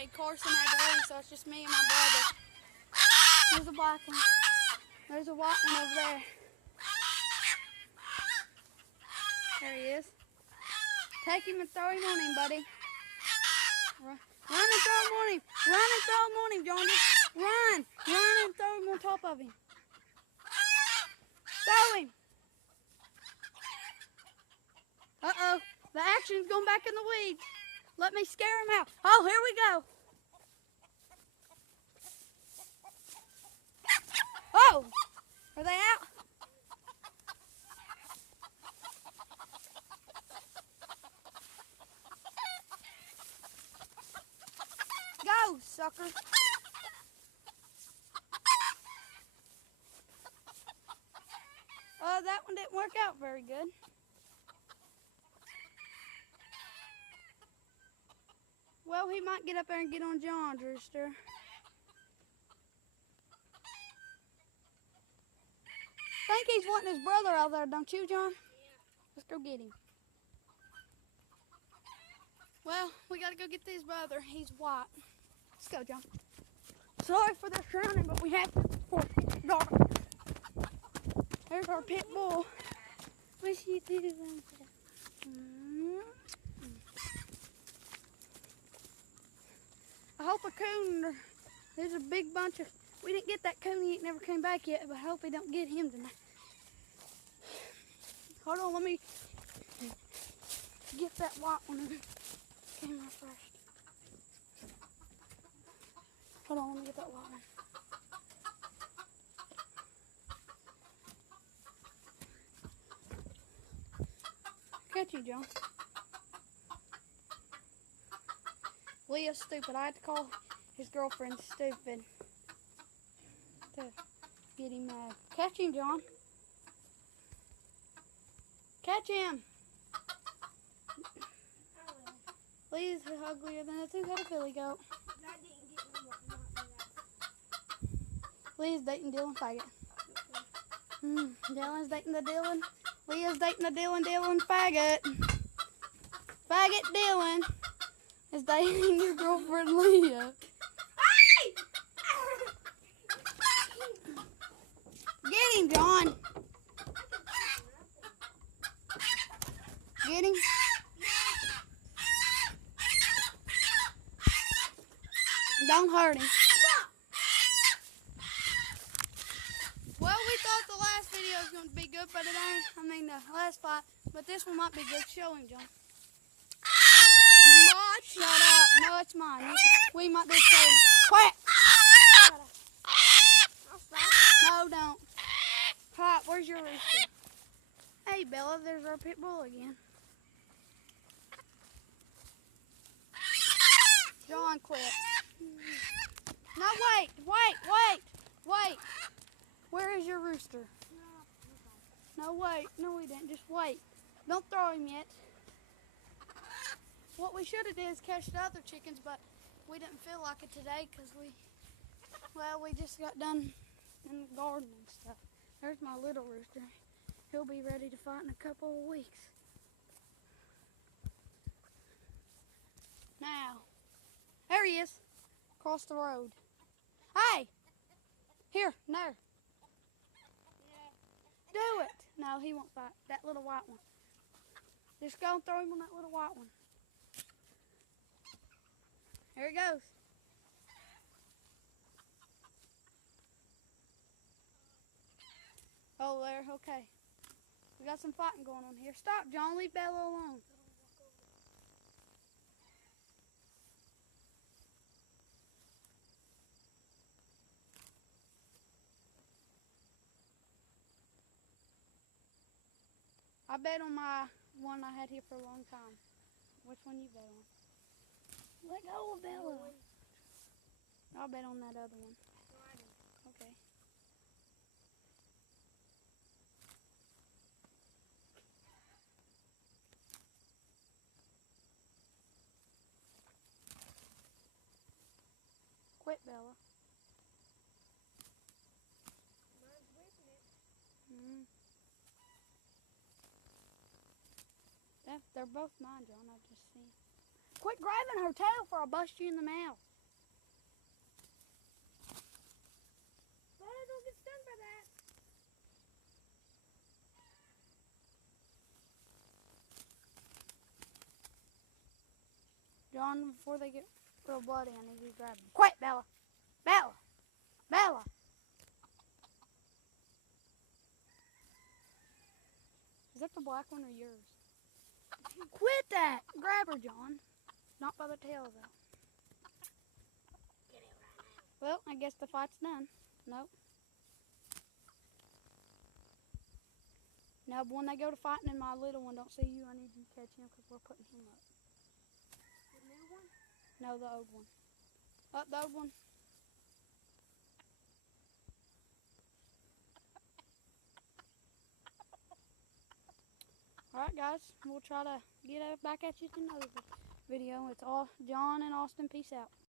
today. Carson had to leave, so it's just me and my brother. There's a black one. There's a white one over there. There he is. Take him and throw him on him, buddy. Run and throw him on him. Run and throw him on him, John. Just run. Run and throw him on top of him. Throw him. Uh-oh. The action's going back in the weeds. Let me scare him out. Oh, here we go. Oh! Are they out? Go, sucker. That one didn't work out very good. Well, he might get up there and get on John's rooster. I think he's wanting his brother out there, don't you, John? Yeah. Let's go get him. Well, we got to go get his brother. He's white. Let's go, John. Sorry for this drowning, but we have to for dark. There's our pit bull. What she doing? I hope a coon, there's a big bunch of, we didn't get that coon, he ain't never came back yet, but I hope we don't get him tonight. Hold on, let me get that white one in the camera first. Hold on, let me get that white one. Catch you, John. Leah's stupid. I had to call his girlfriend stupid to get him mad. Catch him, John. Catch him. Leah's uglier than a two-headed billy goat. Leah's dating Dylan Faggot. Dylan's dating the Dylan. Leah's dating the Dylan Faggot. Faggot Dylan is dating your girlfriend Leah. Get him, John. Get him. Don't hurt him. Well, we thought the last video was going to be good, but it ain't. I mean, the last fight, but this one might be good. Show him, John. Shut up. No, it's mine. We might do it. Quiet. No, don't. Pop, where's your rooster? Hey, Bella, there's our pit bull again. John, quit. No, wait. Where is your rooster? No, wait. No, we didn't. Just wait. Don't throw him yet. What we should have did is catch the other chickens, but we didn't feel like it today because we just got done in the garden and stuff. There's my little rooster. He'll be ready to fight in a couple of weeks. Now, there he is, across the road. Hey, here, no. Yeah. Do it. No, he won't fight. That little white one. Just go and throw him on that little white one. Here he goes. Oh, there, okay. We got some fighting going on here. Stop, John, leave Bella alone. I bet on my one I had here for a long time. Which one you bet on? Let go of Bella. I'll bet on that other one. Okay. Quit, Bella. They're both mine, John. I just seen. Quit grabbing her tail, or I'll bust you in the mouth. John, before they get real bloody, I need you to grab them. Quiet, Bella. Bella. Bella. Is that the black one or yours? Quit that. Grab her, John. Not by the tail, though. Well, I guess the fight's done. Nope. Now, when they go to fighting and my little one don't see you, I need you to catch him because we're putting him up. The new one? No, the old one. Up the old one. Alright, guys. We'll try to get back at you in another video. It's all John and Austin. Peace out.